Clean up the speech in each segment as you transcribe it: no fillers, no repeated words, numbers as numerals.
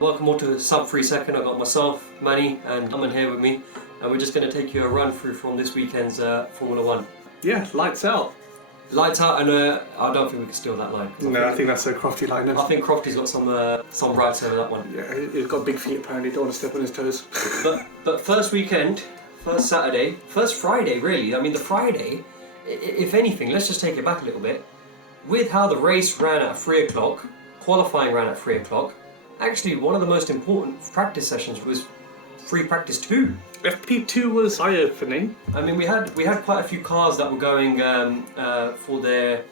Welcome all to Sub 3 Second. I've got myself, Manny, and Aman here with me, and we're just going to take you a run through from this weekend's Formula 1. Yeah, lights out. Lights out, and I don't think we can steal that line. I think that's a Crofty line. I think Crofty's got some rights over that one. Yeah, he's got big feet apparently, don't want to step on his toes. But first weekend, first Saturday, first Friday really. I mean the Friday, if anything, let's just take it back a little bit. With how the race ran at 3 o'clock, qualifying ran at 3 o'clock, actually one of the most important practice sessions was free practice 2. FP2 was eye-opening. I mean, we had quite a few cars that were going for their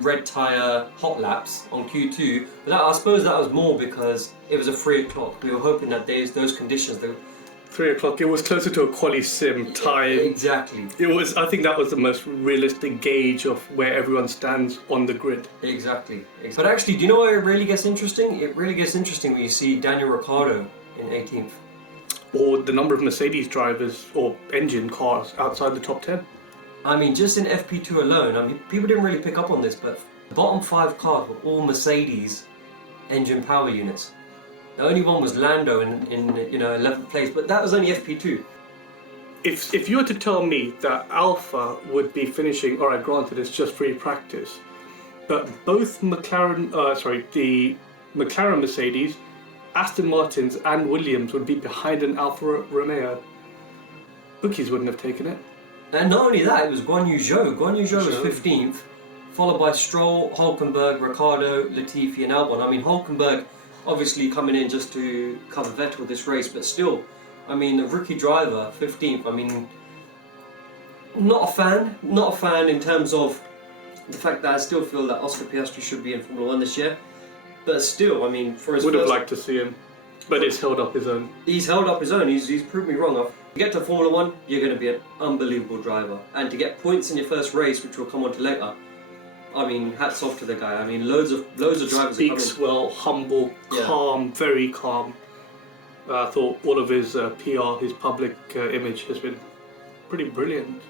red tyre hot laps on Q2, but I suppose that was more because it was a 3 o'clock. We were hoping that those conditions. 3 o'clock. It was closer to a quali sim time. Exactly. It was. I think that was the most realistic gauge of where everyone stands on the grid. Exactly. But actually, do you know where it really gets interesting? It really gets interesting when you see Daniel Ricciardo in 18th. Or the number of Mercedes drivers or engine cars outside the top 10. I mean, just in FP2 alone, I mean, people didn't really pick up on this, but the bottom 5 cars were all Mercedes engine power units. The only one was Lando in 11th place, but that was only FP2. If you were to tell me that Alpha would be finishing, all right, granted it's just free practice, but both the McLaren Mercedes, Aston Martins and Williams would be behind an Alfa Romeo, bookies wouldn't have taken it. And not only that, it was Guan Yu Zhou. Guan Yu Zhou was 15th, followed by Stroll, Hülkenberg, Ricciardo, Latifi and Albon. I mean, Hülkenberg obviously coming in just to cover Vettel this race, but still, I mean, a rookie driver, 15th, I mean, not a fan in terms of the fact that I still feel that Oscar Piastri should be in Formula 1 this year. But still, I mean, for his would have liked to see him, but he's held up his own. He's held up his own. He's proved me wrong. To get to Formula 1, you're going to be an unbelievable driver, and to get points in your first race, which we'll come on to later. I mean, hats off to the guy. I mean, loads of drivers. Speaks well, humble, calm, very calm. I thought all of his PR, his public image, has been pretty brilliant.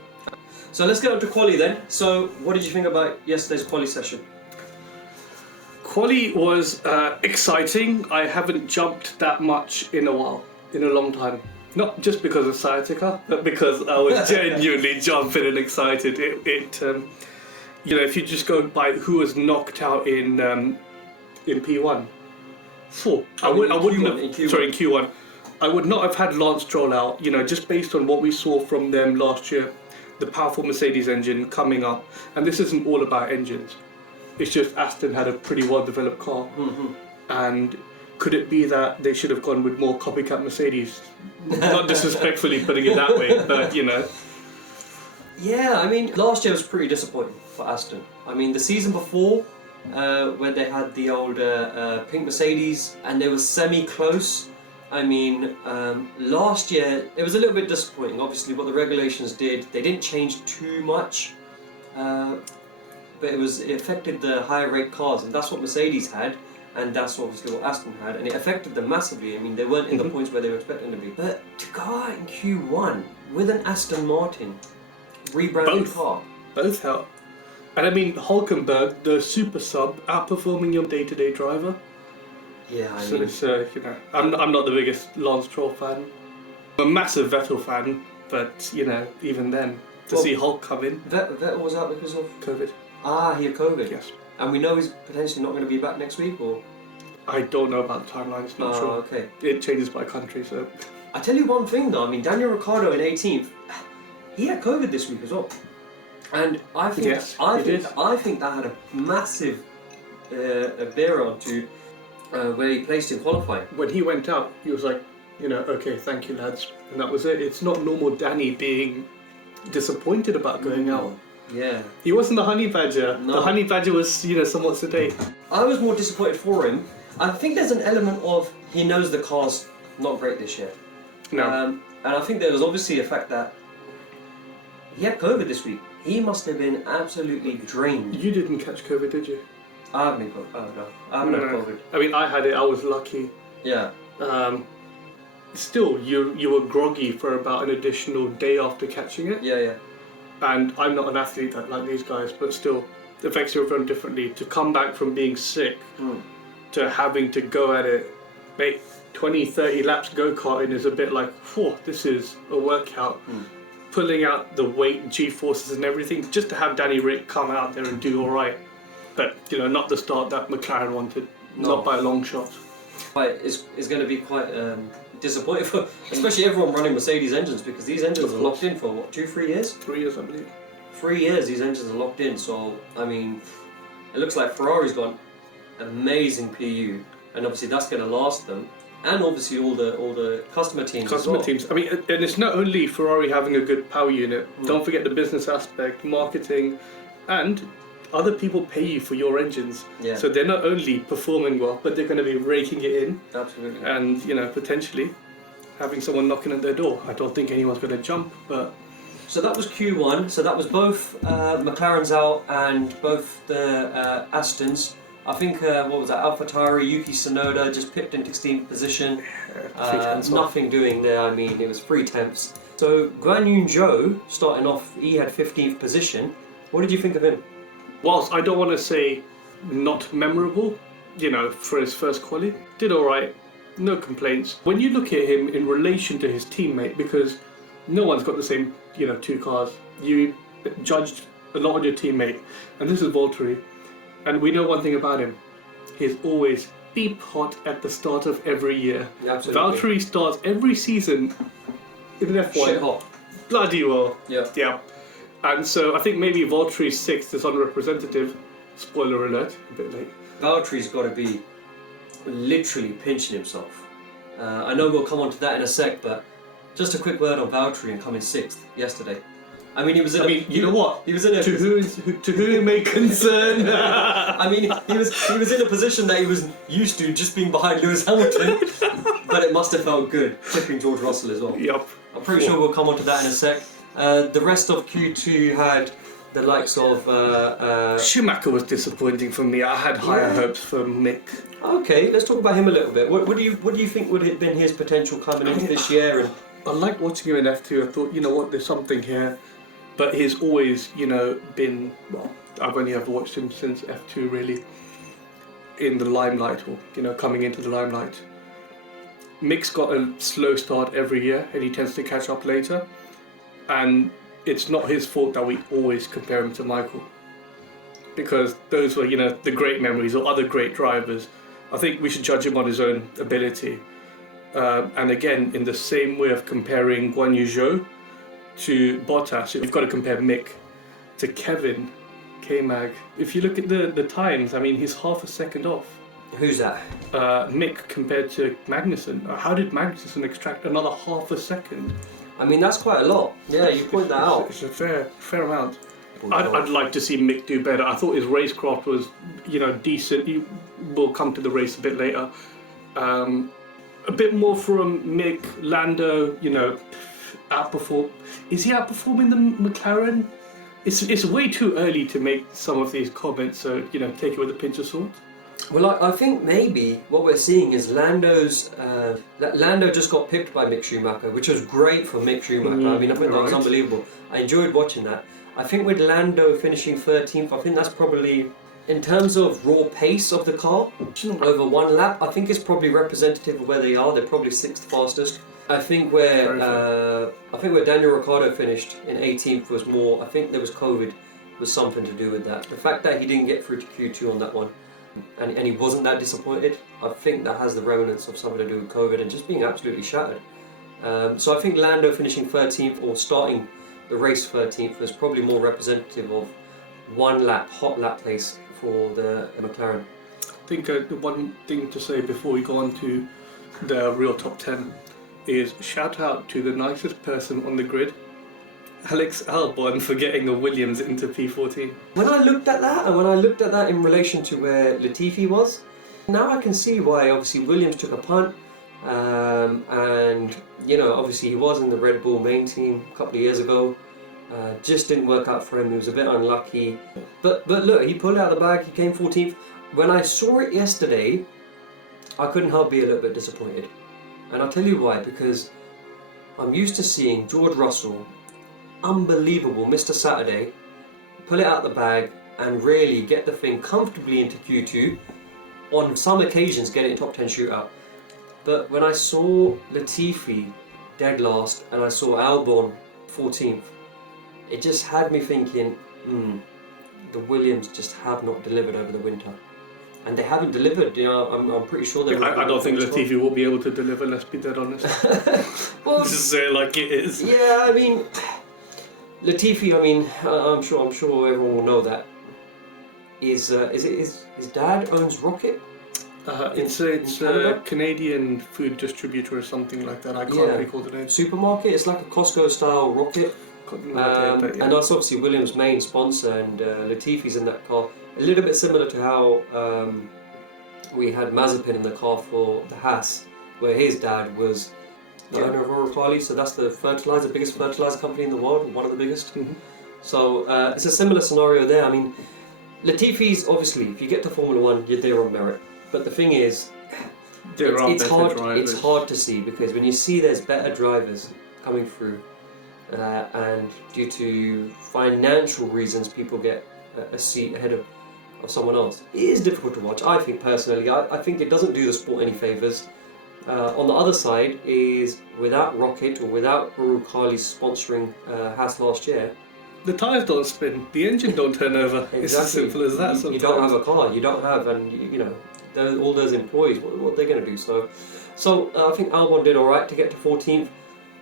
So let's get on to quali then. So, what did you think about yesterday's quali session? Quali was exciting. I haven't jumped that much in a long time. Not just because of sciatica, but because I was genuinely jumping and excited. If you just go by who was knocked out in P1, in Q1. I would not have had Lance Stroll out. Just based on what we saw from them last year, the powerful Mercedes engine coming up, and this isn't all about engines. It's just Aston had a pretty well-developed car, and could it be that they should have gone with more copycat Mercedes? Not disrespectfully putting it that way, but Yeah, I mean, last year was pretty disappointing for Aston. I mean, the season before, where they had the old pink Mercedes and they were semi-close. I mean, last year it was a little bit disappointing. Obviously, what the regulations did, they didn't change too much. But it affected the higher rate cars, and that's what Mercedes had, and that's obviously what Aston had, and it affected them massively. I mean, they weren't in the points where they were expecting to be. But to go out in Q1 with an Aston Martin rebranded car, both help. And I mean, Hülkenberg, the super sub, outperforming your day-to-day driver. Yeah, I so mean, it's I'm not the biggest Lance Stroll fan. I'm a massive Vettel fan, but even then, to see Hulk come in. Vettel was out because of COVID. Ah, he had COVID. Yes. And we know he's potentially not going to be back next week, or? I don't know about the timelines, not sure. Okay. It changes by country, so. I tell you one thing though, I mean, Daniel Ricciardo in 18th, he had COVID this week as well. And I think that had a massive bear on to where he placed in qualifying. When he went out, he was like, okay, thank you lads. And that was it. It's not normal Danny being disappointed about going out. Yeah. He wasn't the honey badger. No. The honey badger was, somewhat sedate. I was more disappointed for him. I think there's an element of he knows the car's not great this year. No. And I think there was obviously a fact that he had COVID this week. He must have been absolutely drained. You didn't catch COVID, did you? I haven't had COVID. Oh no, I haven't had COVID. I mean, I had it. I was lucky. Yeah. Still, you were groggy for about an additional day after catching it. Yeah. And I'm not an athlete like these guys, but still, it affects everyone differently. To come back from being sick to having to go at it, mate, 20, 30 laps go-karting is a bit like, whew, this is a workout. Pulling out the weight, G-forces and everything, just to have Danny Rick come out there and do all right. But, not the start that McLaren wanted, not by a long shot. But it's going to be quite disappointing for, especially everyone running Mercedes engines, because these engines are locked in for what, 2-3 years? 3 years, I believe. 3 years these engines are locked in, so I mean, it looks like Ferrari's got amazing PU, and obviously that's going to last them, and obviously all the customer teams. Teams. I mean, and it's not only Ferrari having a good power unit. Don't forget the business aspect, marketing, and other people pay you for your engines. Yeah. So they're not only performing well, but they're going to be raking it in. Absolutely. And potentially having someone knocking at their door. I don't think anyone's going to jump, but. So that was Q1. So that was both McLaren's out and both the Astons. I think what was that? AlphaTauri, Yuki Tsunoda just pipped into 16th position. Nothing doing there. I mean, it was 3 tenths. So Guan Yu Zhou starting off, he had 15th position. What did you think of him? Whilst I don't want to say not memorable, for his first quali, did all right, no complaints. When you look at him in relation to his teammate, because no one's got the same, 2 cars, you judged a lot on your teammate, and this is Valtteri, and we know one thing about him, he's always beep hot at the start of every year. Absolutely. Valtteri starts every season in F1. Shit hot. Bloody well. Yeah. And so I think maybe Valtteri's 6th is unrepresentative. Spoiler alert, a bit late. Valtteri's got to be literally pinching himself. I know we'll come on to that in a sec, but just a quick word on Valtteri and coming 6th yesterday. I mean, he was in you know what? He was in a to who it may concern. I mean, he was in a position that he was used to, just being behind Lewis Hamilton. But it must have felt good tipping George Russell as well. Yep. I'm pretty sure we'll come on to that in a sec. The rest of Q2 had the likes of Schumacher was disappointing for me. I had higher hopes for Mick. Okay, let's talk about him a little bit. What do you think would have been his potential coming into this year? And I liked watching him in F2. I thought, there's something here. But he's always, been, well, I've only ever watched him since F2 really, in the limelight, or, coming into the limelight. Mick's got a slow start every year, and he tends to catch up later. And it's not his fault that we always compare him to Michael. Because those were, the great memories or other great drivers. I think we should judge him on his own ability. And again, in the same way of comparing Guan Yu Zhou to Bottas, you've got to compare Mick to Kevin K-Mag. If you look at the times, I mean, he's half a second off. who's that? Mick compared to Magnussen. How did Magnussen extract another half a second? I mean, that's quite a lot. Yeah, you point that out. It's a fair amount. I'd like to see Mick do better. I thought his racecraft was, decent. We'll come to the race a bit later. A bit more from Mick. Lando, outperform. Is he outperforming the McLaren? It's way too early to make some of these comments, so take it with a pinch of salt. Well, I think maybe what we're seeing is Lando just got pipped by Mick Schumacher, which was great for Mick Schumacher. I mean, I think that was unbelievable. I enjoyed watching that. I think with Lando finishing 13th, I think that's probably, in terms of raw pace of the car, over one lap, I think it's probably representative of where they are. They're probably 6th fastest. I think where Daniel Ricciardo finished in 18th was more, I think there was COVID, was something to do with that. The fact that he didn't get through to Q2 on that one, and he wasn't that disappointed, I think that has the remnants of something to do with COVID and just being absolutely shattered. So I think Lando finishing 13th or starting the race 13th was probably more representative of one lap, hot lap place for the McLaren. I think the one thing to say before we go on to the real top 10 is shout out to the nicest person on the grid, Alex Albon, for getting a Williams into P14. When I looked at that, and when I looked at that in relation to where Latifi was, now I can see why obviously Williams took a punt, and obviously he was in the Red Bull main team a couple of years ago. Just didn't work out for him. He was a bit unlucky, but look, he pulled out the bag. He came 14th. When I saw it yesterday, I couldn't help be a little bit disappointed, and I'll tell you why. Because I'm used to seeing George Russell, unbelievable Mr. Saturday, pull it out the bag and really get the thing comfortably into Q2 on some occasions get it in top 10 shootout. But when I saw Latifi dead last and I saw Albon 14th, it just had me thinking, the Williams just have not delivered over the winter. And they haven't delivered, you know, I'm pretty sure they I don't think Latifi will be able to deliver, let's be dead honest. Well, Just say it like it is. yeah, I mean, Latifi, I mean, I'm sure everyone will know that. His dad owns Rocket? It's a Canadian food distributor or something like that. I can't recall the name. Supermarket. It's like a Costco style Rocket, and that's obviously Williams' main sponsor. And Latifi's in that car. A little bit similar to how we had Mazepin in the car for the Haas, where his dad was the owner of Uralkali. So that's the biggest fertilizer company in the world, one of the biggest. Mm-hmm. So it's a similar scenario there. I mean, Latifi's obviously, if you get to Formula One, you're there on merit. But the thing is, it's hard to see, because when you see there's better drivers coming through, and due to financial reasons, people get a seat ahead of someone else. It is difficult to watch. I think personally, I think it doesn't do the sport any favours. On the other side is, without Rocket or without Uralkali sponsoring Haas last year, the tyres don't spin, the engine don't turn over. Exactly. It's as simple as that. You don't have a car. You don't have, and you know, all those employees. What are they going to do? So I think Albon did all right to get to 14th.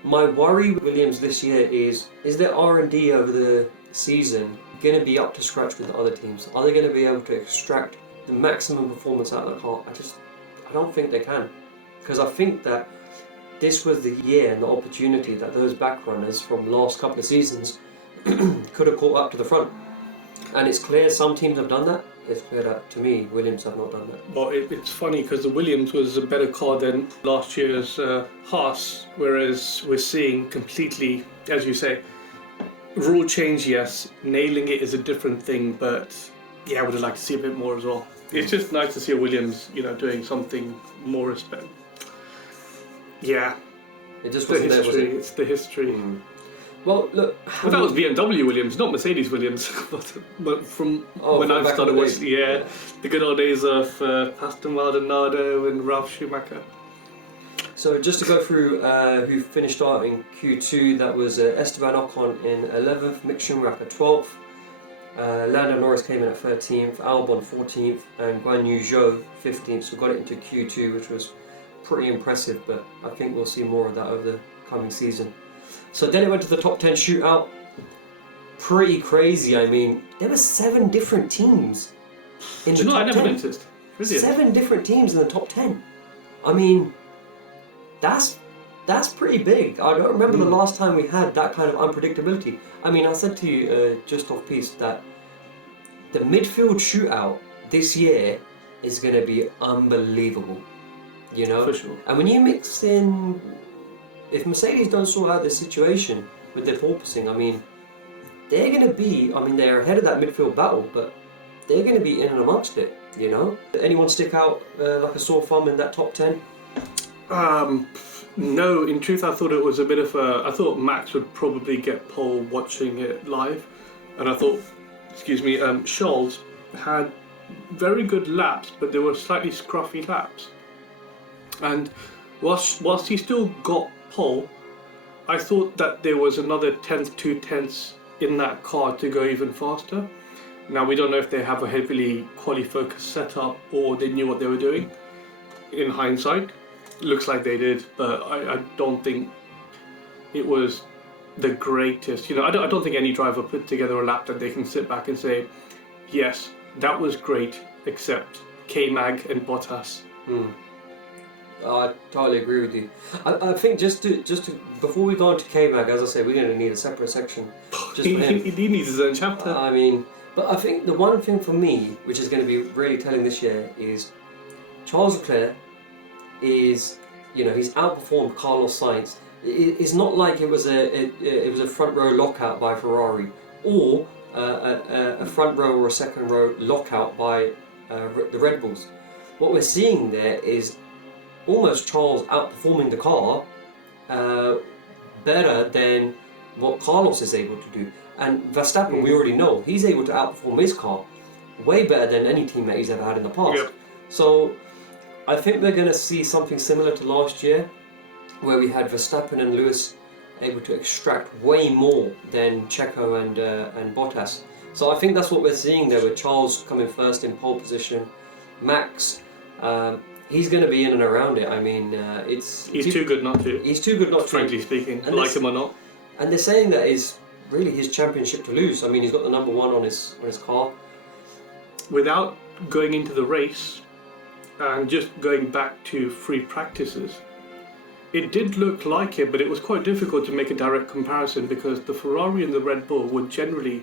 My worry with Williams this year is their R&D over the season going to be up to scratch with the other teams? Are they going to be able to extract the maximum performance out of the car? I don't think they can, because I think that this was the year and the opportunity that those back runners from last couple of seasons could have caught up to the front. And it's clear some teams have done that. It's clear that, to me, Williams have not done that. Well, it's funny because the Williams was a better car than last year's Haas, whereas we're seeing completely, as you say, rule change, yes, nailing it is a different thing, but yeah, I would have liked to see a bit more as well. It's just nice to see a Williams, doing something more respect. Yeah. It just wasn't there, was it? It's the history. Well, look. Well, that was BMW Williams, not Mercedes Williams. but from when I started watching, the good old days of Aston Maldonado and Ralf Schumacher. So just to go through who finished out in Q2, that was Esteban Ocon in 11th, Mick Schumacher 12th, Lando Norris came in at 13th, Albon 14th, and Guan Yu Zhou 15th. So got it into Q2, which was pretty impressive, but I think we'll see more of that over the coming season. So then it went to the top 10 shootout. Pretty crazy. I mean, there were 7 different teams in the top 10. I never noticed. Really? 7 different teams in the top 10. I mean, that's pretty big. I don't remember the last time we had that kind of unpredictability. I mean, I said to you just off piece that the midfield shootout this year is going to be unbelievable. For sure. And when you mix in, if Mercedes don't sort out this situation with their porpoising, I mean, they're going to be, they're ahead of that midfield battle, but they're going to be in and amongst it, Anyone stick out like a sore thumb in that top 10? No, in truth, I thought it was a bit of a. I thought Max would probably get pole watching it live, and I thought, Charles had very good laps, but they were slightly scruffy laps. And whilst he still got pole, I thought that there was another 2/10 in that car to go even faster. Now we don't know if they have a heavily quali-focused setup or they knew what they were doing. In hindsight, looks like they did, but I don't think it was the greatest. I don't think any driver put together a lap that they can sit back and say, yes, that was great, except K-Mag and Bottas. I totally agree with you. I think just to before we go into K-Mag, as I say, we're going to need a separate section just for him. He needs his own chapter. But I think the one thing for me, which is going to be really telling this year, is Charles Leclerc is, he's outperformed Carlos Sainz. It's not like it was a front row lockout by Ferrari, or a front row or a second row lockout by the Red Bulls. What we're seeing there is almost Charles outperforming the car better than what Carlos is able to do. And Verstappen, we already know, he's able to outperform his car way better than any teammate he's ever had in the past. Yep. So I think we're going to see something similar to last year, where we had Verstappen and Lewis able to extract way more than Checo and Bottas. So I think that's what we're seeing there, with Charles coming first in pole position. Max, he's going to be in and around it. I mean, he's too good not to. He's too good not to. Frankly speaking, And like him or not. And they're saying that is really his championship to lose. I mean, he's got the number 1 on his car. Without going into the race and just going back to free practices, it did look like it, but it was quite difficult to make a direct comparison because the Ferrari and the Red Bull would generally,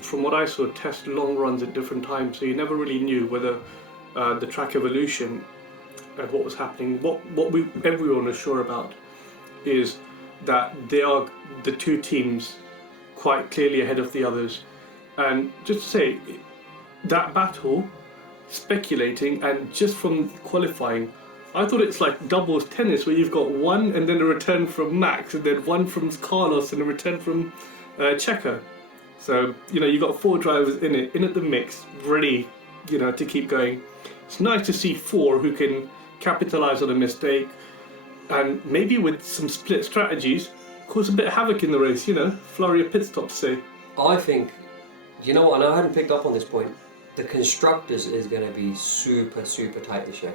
from what I saw, test long runs at different times, so you never really knew whether the track evolution and what was happening. What everyone was sure about is that they are the two teams quite clearly ahead of the others. And just to say, that battle, speculating, and just from qualifying, I thought it's like doubles tennis, where you've got one and then a return from Max, and then one from Carlos and a return from Checo. So, you've got 4 drivers in at the mix, ready, to keep going. It's nice to see 4 who can capitalise on a mistake, and maybe with some split strategies, cause a bit of havoc in the race, flurry of pit stops, say. I think, you know what, and I hadn't picked up on this point, the constructors is going to be super, super tight this year.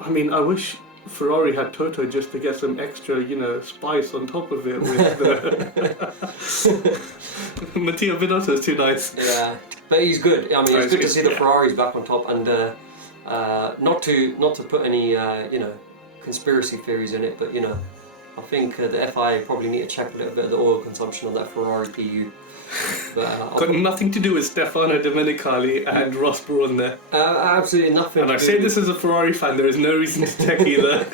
I mean, I wish Ferrari had Toto just to get some extra, spice on top of it with Matteo Binotto's too nice. Yeah, but he's good. I mean, it's good to see the Ferraris back on top, and not to put any conspiracy theories in it, but I think the FIA probably need to check a little bit of the oil consumption on that Ferrari PU. But, got nothing to do with Stefano Domenicali and Ross Brawn there. Absolutely nothing. And I say this as a Ferrari fan, there is no reason to check either.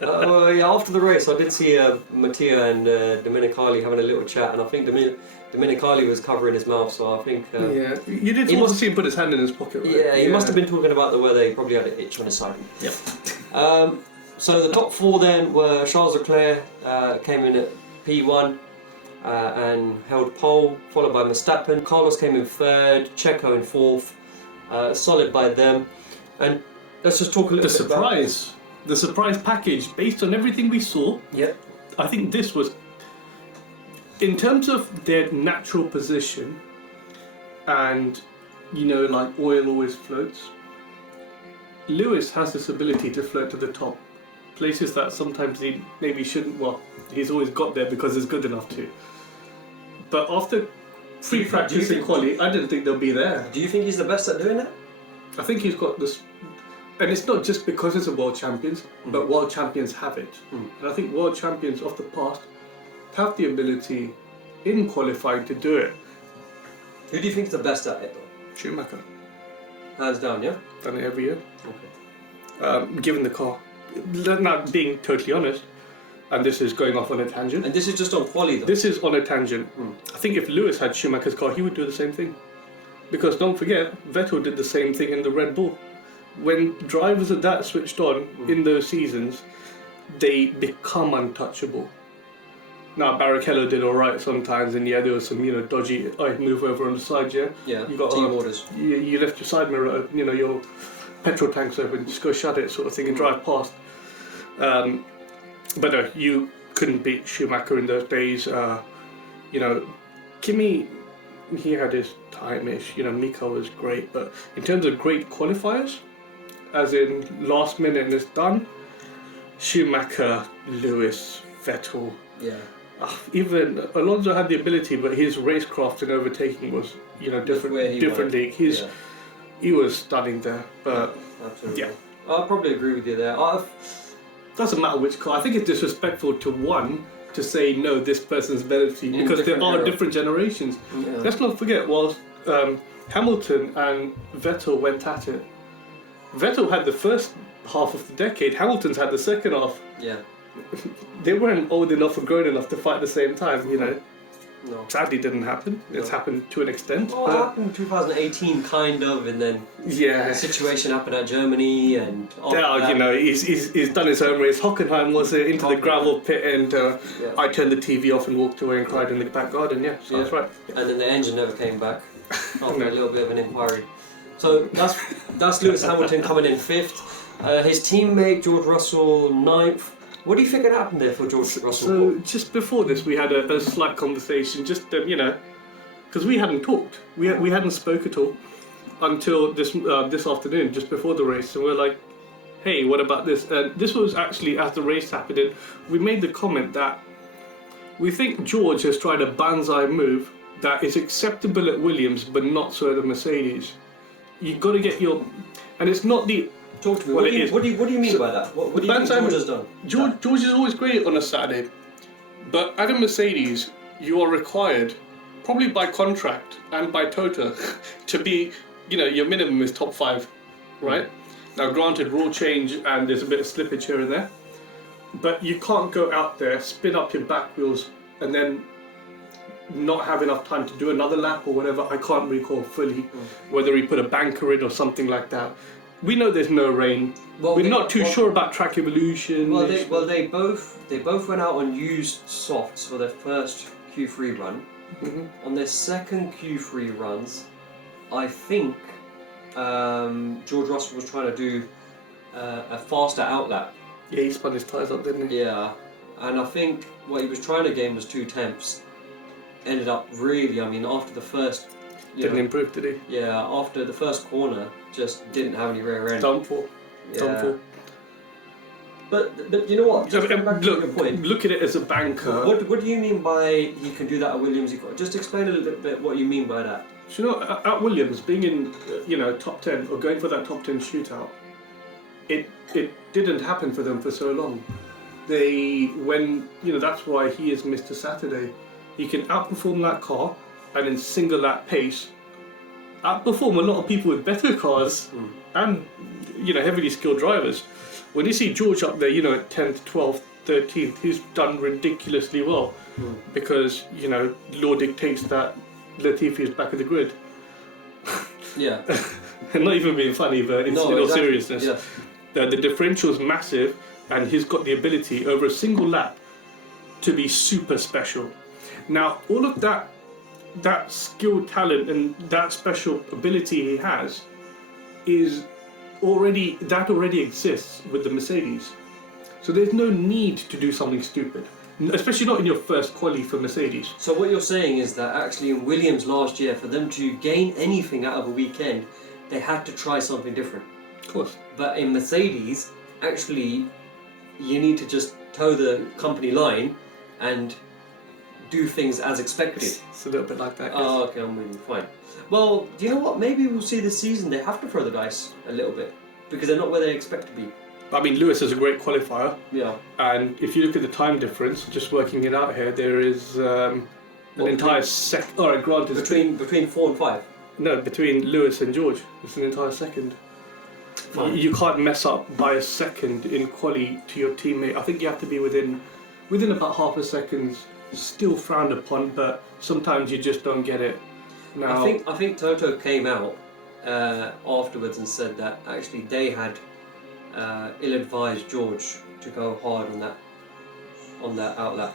Yeah, after the race, I did see Mattia and Domenicali having a little chat, and I think Domenicali was covering his mouth, so I think... yeah, you did also see him put his hand in his pocket, right? Yeah, he must have been talking about the weather. He probably had an itch on his side. Yep. So the top 4 then were Charles Leclerc, came in at P1 and held pole, followed by Verstappen. Carlos came in 3rd, Checo in 4th, solid by them. And let's just talk a little bit about the surprise package, based on everything we saw. Yep. I think this was, in terms of their natural position, and like oil always floats, Lewis has this ability to float to the top, places that sometimes he maybe shouldn't. Well, he's always got there because he's good enough to. But after free practice and quali, I didn't think they'll be there. Do you think he's the best at doing that? I think he's got this, and it's not just because it's a world champions, but world champions have it. And I think world champions of the past have the ability in qualifying to do it. Who do you think is the best at it though? Schumacher. Hands down, yeah? Done it every year. Okay. Given the car. Now, being totally honest, and this is going off on a tangent. And this is just on quali though? This is on a tangent. I think if Lewis had Schumacher's car, he would do the same thing. Because don't forget, Vettel did the same thing in the Red Bull. When drivers are that switched on in those seasons, they become untouchable. Now, Barrichello did alright sometimes, and yeah, there was some, dodgy, move over on the side, yeah? Yeah, you got team orders. You left your side mirror, your petrol tank's open, just go shut it sort of thing and drive past. But no, you couldn't beat Schumacher in those days. Kimi, he had his time-ish, Mika was great, but in terms of great qualifiers, as in last minute and it's done, Schumacher, Lewis, Vettel. Yeah. Even Alonso had the ability, but his racecraft and overtaking was, different league. He was stunning there, but absolutely. Yeah, I probably agree with you there. doesn't matter which car. I think it's disrespectful to one to say no, this person's better to you, because there are different generations. Yeah. Let's not forget, whilst Hamilton and Vettel went at it, Vettel had the first half of the decade, Hamilton's had the second half. Yeah. They weren't old enough or grown enough to fight at the same time, No. Sadly, didn't happen. No. It's happened to an extent. Well, it happened in 2018, kind of, and then the situation happened at Germany, and he's done his own race. Hockenheim was into the gravel pit, and I turned the TV off and walked away and cried in the back garden. Yeah, so that's right. And then the engine never came back after a little bit of an inquiry. So that's Lewis Hamilton coming in 5th. His teammate George Russell 9th. What do you think happened there for George Russell? So just before this, we had a slight conversation, just because we hadn't talked, we hadn't spoke at all until this afternoon, just before the race, and we're like, hey, what about this? And this was actually as the race happened, and we made the comment that we think George has tried a banzai move that is acceptable at Williams, but not so at the Mercedes. You've got to get your, and it's not the. Talk to me. What do you mean by that? What do you think George has done? George is always great on a Saturday, but at a Mercedes, you are required, probably by contract and by Toto, to be, your minimum is top 5, right? Now, granted, rule change and there's a bit of slippage here and there, but you can't go out there, spin up your back wheels, and then not have enough time to do another lap or whatever. I can't recall fully whether he put a banker in or something like that. We know there's no rain. We're not too sure about track evolution. They both went out on used softs for their first Q3 run. Mm-hmm. On their second Q3 runs, I think George Russell was trying to do a faster outlap. Yeah, he spun his tyres up, didn't he? Yeah, and I think what he was trying to gain was 2 tenths. Ended up really, after the first... Didn't improve, did he? Yeah, after the first corner, just didn't have any rear end. Done for. But you know what? Just back to your point. Look at it as a banker. What do you mean by he can do that at Williams? Just explain a little bit what you mean by that. So, at Williams, being in top 10 or going for that top 10 shootout, it didn't happen for them for so long. That's why he is Mr. Saturday. He can outperform that car and in single lap pace outperform a lot of people with better cars and heavily skilled drivers. When you see George up there, at 10th, 12th, 13th, he's done ridiculously well because law dictates that Latifi is back of the grid. Yeah. And not even being funny, but in all seriousness, yeah. The differential is massive, and he's got the ability over a single lap to be super special. Now, all of that skill, talent, and that special ability he has already exists with the Mercedes. So there's no need to do something stupid, especially not in your first quali for Mercedes. So what you're saying is that actually in Williams last year, for them to gain anything out of a weekend, they had to try something different. Of course. But in Mercedes, actually, you need to just toe the company line and do things as expected. It's a little bit like that. Oh, okay, I'm with you. Fine. Well, do you know what? Maybe we'll see this season they have to throw the dice a little bit because they're not where they expect to be. Lewis is a great qualifier. Yeah. And if you look at the time difference, just working it out here, there is an entire second. All right, granted. Between 4 and 5. No, between Lewis and George, it's an entire second. Fine. You can't mess up by a second in quali to your teammate. I think you have to be within about half a second. Still frowned upon, but sometimes you just don't get it. Now, I think Toto came out afterwards and said that actually they had ill-advised George to go hard on that outlap.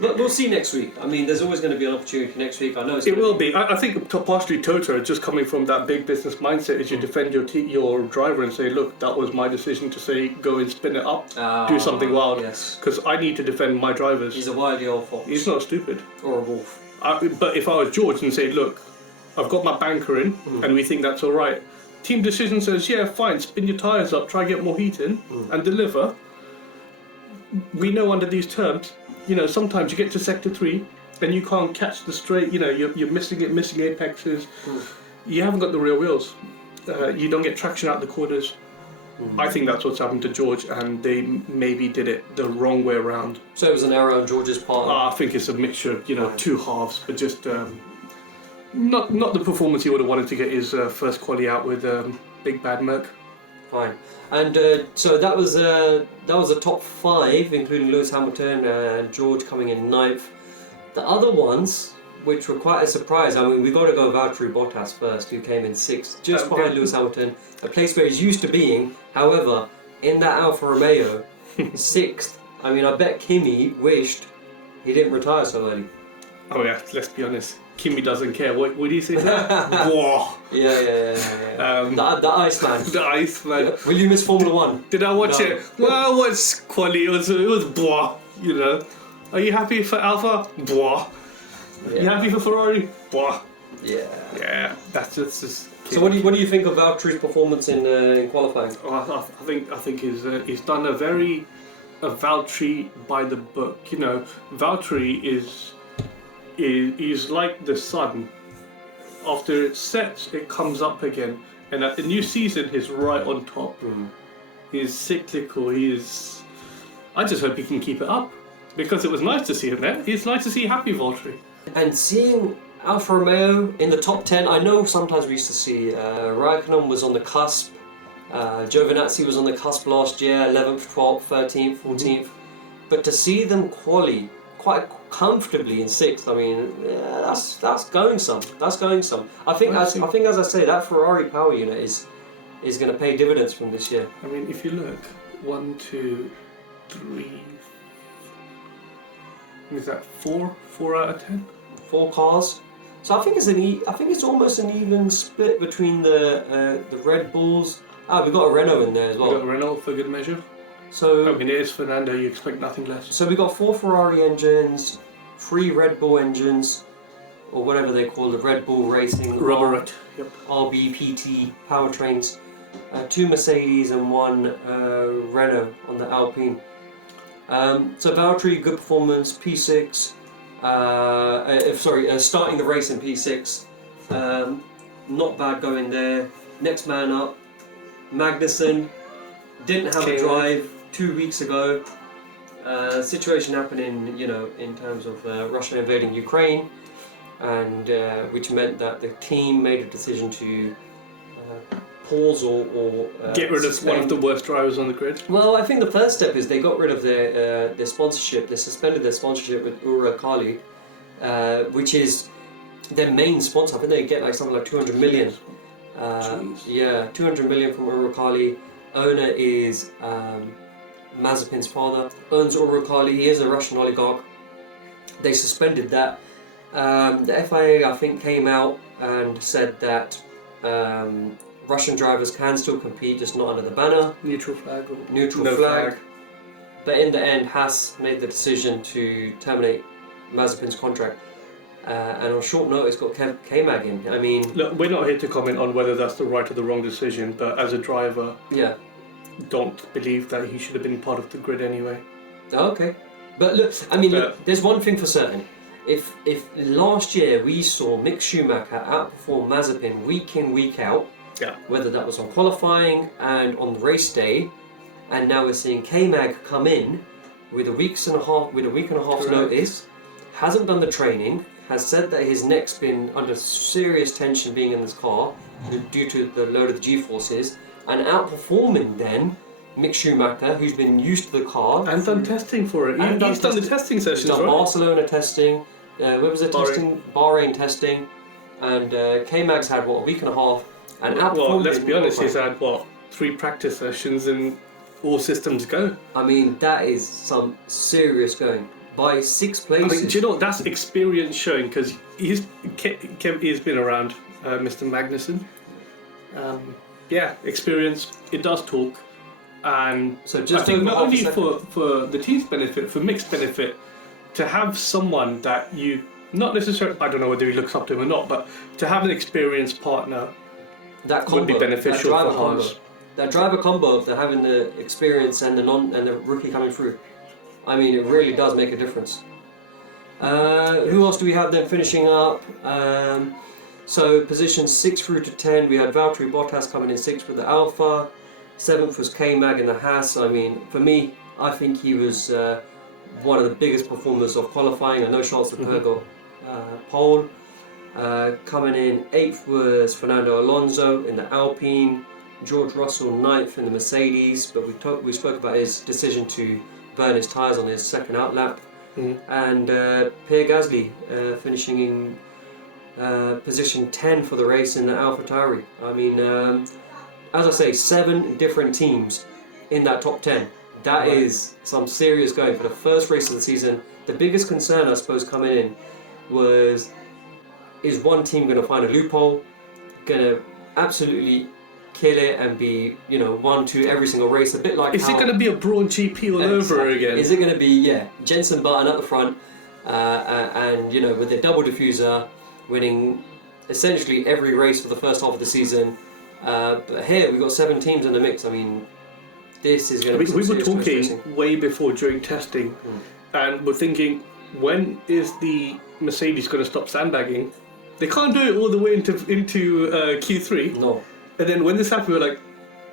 But we'll see next week. There's always going to be an opportunity next week. I know it will be. I think partially Toto just coming from that big business mindset is you defend your driver and say, look, that was my decision to say go and spin it up, do something wild. Yes. Because I need to defend my drivers. He's a wily old fox. He's not stupid. Or a wolf. But if I was George and say, look, I've got my banker in and we think that's all right. Team decision says, yeah, fine, spin your tyres up, try get more heat in and deliver. We know under these terms, sometimes you get to sector 3 and you can't catch the straight, you're missing apexes. You haven't got the real wheels. You don't get traction out the corners. I think that's what's happened to George, and they maybe did it the wrong way around. So it was an error on George's part? I think it's a mixture of, two halves, but just not the performance he would have wanted to get his first quali out with Big Bad Merc. Fine. And so that was a top 5, including Lewis Hamilton and George coming in 9th. The other ones, which were quite a surprise, we got to go Valtteri Bottas first, who came in 6th, just behind Lewis Hamilton, a place where he's used to being. However, in that Alfa Romeo, 6th, I bet Kimi wished he didn't retire so early. Oh yeah, let's be honest. Kimi doesn't care. What do you say? Whoa. Yeah. The Iceman. The Iceman. Yeah. Will you miss Formula One? Did I watch it? Well, I watched quali. It was blah. You know. Are you happy for Alpha? Blah. Yeah. You happy for Ferrari? Blah. Yeah. Yeah. That's just. So what do you think of Valtteri's performance in qualifying? I think he's done a Valtteri by the book. You know, Valtteri is like the sun. After it sets, it comes up again, and at the new season, he's right on top. He's cyclical. I just hope he can keep it up, because it was nice to see him there. It's nice to see happy Valtteri. And seeing Alfa Romeo in the top 10, I know sometimes we used to see Raikkonen was on the cusp, Giovinazzi was on the cusp last year, 11th, 12th, 13th, 14th, but to see them quali quite comfortably in 6th, I mean, that's going some. That's going some. I think as I say, that Ferrari power unit is going to pay dividends from this year. I mean, if you look, 1, 2, 3, is that 4 out of 10? 4 cars. So I think it's almost an even split between the Red Bulls. We've got a Renault in there as well. We've got a Renault for good measure. So I mean, it is Fernando. You expect nothing less. So we got 4 Ferrari engines, 3 Red Bull engines, or whatever they call the Red Bull Racing Rubberette. Yep. RBPT powertrains, 2 Mercedes and 1 Renault on the Alpine. So Valtteri, good performance, P6. Starting the race in P6. Not bad going there. Next man up, Magnussen. Didn't have a drive 2 weeks ago. Situation happening, in terms of Russia invading Ukraine, and which meant that the team made a decision to pause or get rid of suspend. one of the worst drivers on the grid. Well, I think the first step is they got rid of their sponsorship. They suspended their sponsorship with Uralkali, which is their main sponsor. I think they get something like 200 million. 200 million from Uralkali. Owner is Mazepin's father. Owns Uralkali. He is a Russian oligarch. They suspended that. The FIA, I think, came out and said that Russian drivers can still compete, just not under the banner. Neutral flag. Neutral flag. But in the end, Haas made the decision to terminate Mazepin's contract. And on short notice, got K-Mag in. I mean, look, we're not here to comment on whether that's the right or the wrong decision, but as a driver, don't believe that he should have been part of the grid anyway. Okay, but look, I mean, there's one thing for certain. If last year we saw Mick Schumacher outperform Mazepin week in, week out, whether that was on qualifying and on the race day, and now we're seeing K-Mag come in with a week and a half's notice, hasn't done the training, has said that his neck's been under serious tension being in this car due to the load of the G-forces, and outperforming then Mick Schumacher, who's been used to the car. And done testing for it. He's done the testing sessions, He's done Barcelona testing, where was it testing? Bahrain testing, and K-Mag's had, a week and a half, and outperformed. Well, let's be honest, he's had, 3 practice sessions and all systems go. I mean, that is some serious going. By 6 places. I mean, do you know what? That's experience showing, because he's been around, Mr. Magnussen. Experience, it does talk. And so just I think not only for the team's benefit, for Mick's benefit, to have someone that you, not necessarily, I don't know whether he looks up to him or not, but to have an experienced partner would be beneficial for Haas. That driver combo of having the experience and the rookie coming through. I mean, it really does make a difference. Who else do we have then finishing up? So positions 6 through to 10, we had Valtteri Bottas coming in 6th with the Alpha. 7th was K-Mag in the Haas. I mean, for me, I think he was one of the biggest performers of qualifying. I know Charles Leclerc got pole. Coming in 8th was Fernando Alonso in the Alpine. George Russell 9th in the Mercedes, but we spoke about his decision to burn his tyres on his second out lap. And Pierre Gasly finishing in position 10 for the race in the AlphaTauri. I mean, as I say, 7 different teams in that top 10. That is some serious going for the first race of the season. The biggest concern, I suppose, coming in was is one team going to find a loophole, going to absolutely kill it and be, 1-2 every single race, a bit like Is it going to be a Bahrain GP all over again? Is it going to be, Jensen Button at the front, and, with their double diffuser, winning essentially every race for the first half of the season. But here, we've got 7 teams in the mix. I mean, this is going to be We were talking way before during testing, and we're thinking, when is the Mercedes going to stop sandbagging? They can't do it all the way into Q3. No. And then when this happened, we were like,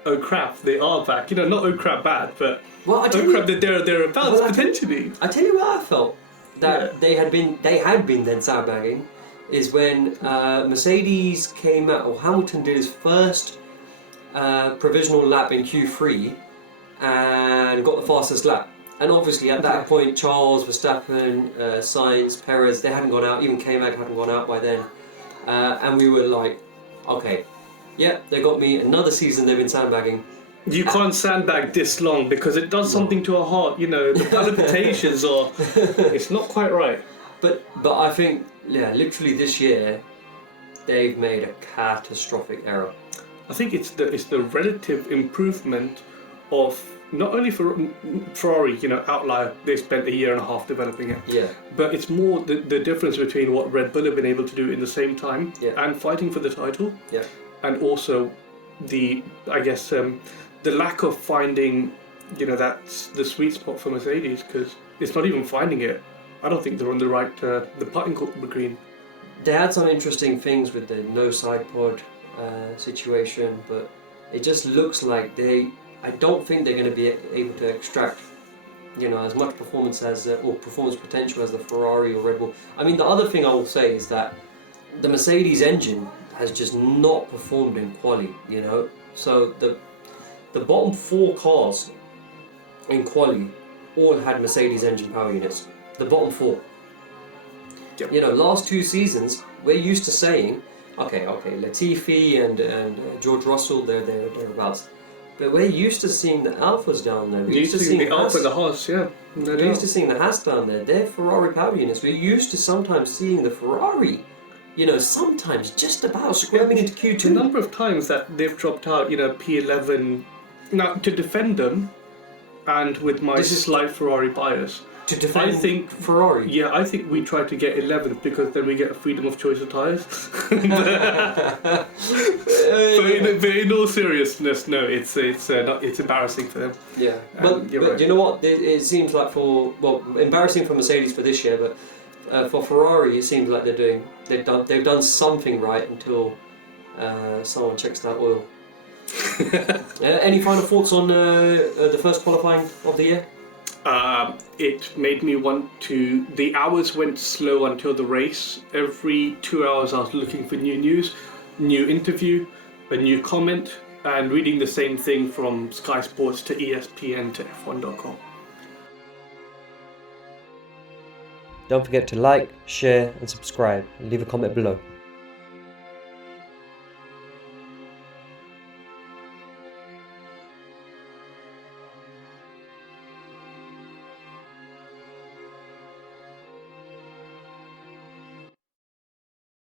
oh crap, they are back. Not oh crap bad, but oh crap, they're about potentially. I tell you what I felt that they had been then sandbagging is when Mercedes came out, or Hamilton did his first provisional lap in Q3 and got the fastest lap. And obviously at that point, Charles, Verstappen, Sainz, Perez, they hadn't gone out. Even K-Mag hadn't gone out by then. And we were like, okay, yeah, they got me. Another season they've been sandbagging. You can't sandbag this long because it does something to our heart. The palpitations are. It's not quite right. But I think, literally this year, they've made a catastrophic error. I think it's the relative improvement of not only for Ferrari, outlier. They spent a year and a half developing it. Yeah. But it's more the difference between what Red Bull have been able to do in the same time and fighting for the title. Yeah. And also the lack of finding, that's the sweet spot for Mercedes, because it's not even finding it. I don't think they're on the right, the putting green. They had some interesting things with the no side pod situation, but it just looks like I don't think they're going to be able to extract, as much performance or performance potential as the Ferrari or Red Bull. I mean, the other thing I will say is that the Mercedes engine has just not performed in quali, So the bottom 4 cars in quali all had Mercedes engine power units. The bottom 4. Yep. Last 2 seasons, we're used to saying, okay, Latifi and George Russell, they're thereabouts. But we're used to seeing the Alphas down there. We're used to seeing the Alpha and the Haas, yeah. We're used to seeing the Haas down there. They're Ferrari power units. We're used to sometimes seeing the Ferrari, sometimes just about squirming into Q2. The number of times that they've dropped out, P11. Now, to defend them, and with my slight Ferrari bias, to defend Ferrari? Yeah, I think we try to get 11th because then we get a freedom of choice of tyres. But in all seriousness, no, it's embarrassing for them. Yeah, but right. You know what? It seems like embarrassing for Mercedes for this year, but for Ferrari, it seems like they've done something right until someone checks that oil. Any final thoughts on the first qualifying of the year? It made me want to. The hours went slow until the race. Every 2 hours, I was looking for new news, new interview, a new comment, and reading the same thing from Sky Sports to ESPN to F1.com. Don't forget to like, share, and subscribe, and leave a comment below.